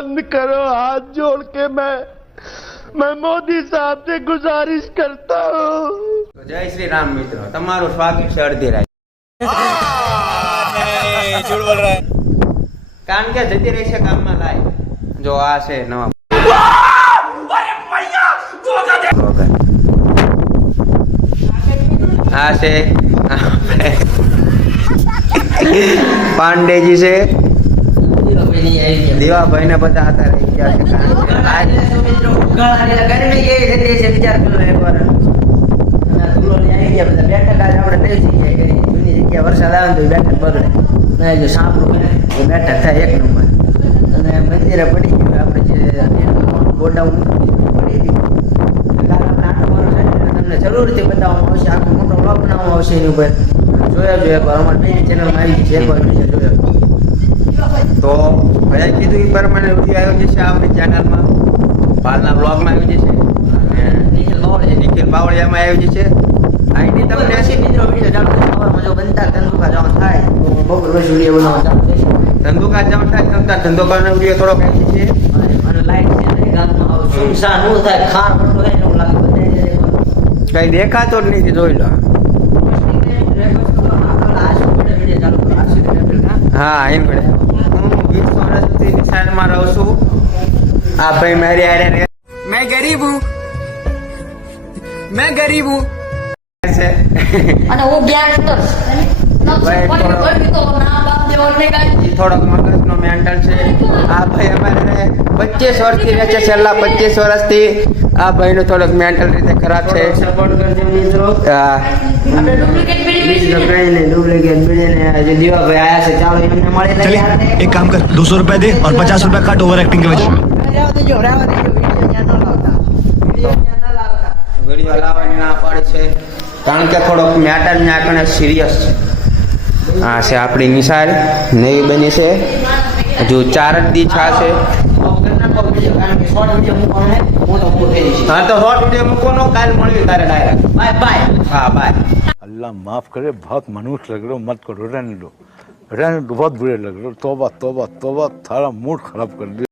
बंद करो, हाथ जोड़ के मैं मोदी साहब से गुजारिश करता हूँ। जय श्री राम मित्रों, તમારું સ્વાગત છે અડધી રાત। नहीं झूठ बोल रहा है। કારણ કે જતી રહી છે કામમાં લાય। જો આ છે નવા આ છે પાંડેજી છે, દીવાભાઈ ને બધા હતા રહી ગયા છે। વરસાદ આવે તો બેઠક બગડે ના, જો સાંભળું એ બેઠક થાય એક નંબર। અને મંદિરે પડી ગયું આપણે જે ગોડાઉન પડી ગયું તમને જરૂરથી બતાવવામાં આવશે, આખો મોટો બ્લોગ બનાવવામાં આવશે એની ઉપર જોયા જોઈએ। પણ અમારી બીજી ચેનલમાં આવી જશે, એકવાર બીજા જોયો તો ભાઈ કીધું એ પ્રમાણે વિડીયો આવ્યો જશે આપણી ચેનલમાં, હાલના બ્લોગમાં આવી જશે અને નિખિલ બાવળિયામાં આવી જશે। આઈડી તમને મિત્રો વિડીયો ચાલુ થવામાં જો બનતા ધંધુકા જવાનું થાય તો બપોર પછી વિડીયો બનાવવા ચાલુ થશે। ધંધુકા જવાનું થાય તમતા ધંધુકાનો વિડીયો થોડોક આવી છે અને લાઈટ છે ગામમાં સુનસાન ન થાય, ખાર પડતો હોય એવું લાગે બધા કઈ દેખાતો જ નથી, જોઈ લો। હા એમ પડે, હું 20 વર્ષથી નિશાળમાં રહું છું। આ ભાઈ મારી હારે मैं गरीब हूँ, मैं गरीब हूँ। છે અને હું ગેંગસ્ટર થોડોક મગજનો મેન્ટલ છે। આ ભાઈ અમારે 25 વર્ષથી રહે છે, છેલ્લા 25 વર્ષથી આ ભાઈનો થોડોક મેન્ટલ રીતે ખરાબ છે। સપોર્ટ કરજો મિત્રો। આપણે ડુપ્લિકેટ બીડી બીજું કઈ નહીં, ડુપ્લિકેટ બીડીને જે દીવાભાઈ આયા છે ચાલો એમને મળી चलिए લઈએ। एक काम कर 200 रुपए दे और 50 रुपए काट ओवर एक्टिंग के वजह રહેવા દેજો વિડીયો ત્યાં ન લાવતા, વિડીયો ત્યાં ન લાવતા। વિડીયો લાવવાની ના પાડે છે કારણ કે થોડોક મેટર ને આપણે સિરિયસ છે। આ છે આપણી નિશાળ નવી બની છે, હજુ 4 જ દી છે। હા તો શોર્ટ વિડીયો મૂકવાનો, કાલ મળવી તારે ડાયરેક્ટ। Bye bye. હા બાય। अल्लाह माफ करे, बहुत मनुष्य लग रहे हो, मत करो, रहने दो, बहुत बुरे लग रहे हो। तौबा तौबा तौबा, थारा मूड खराब कर दिया।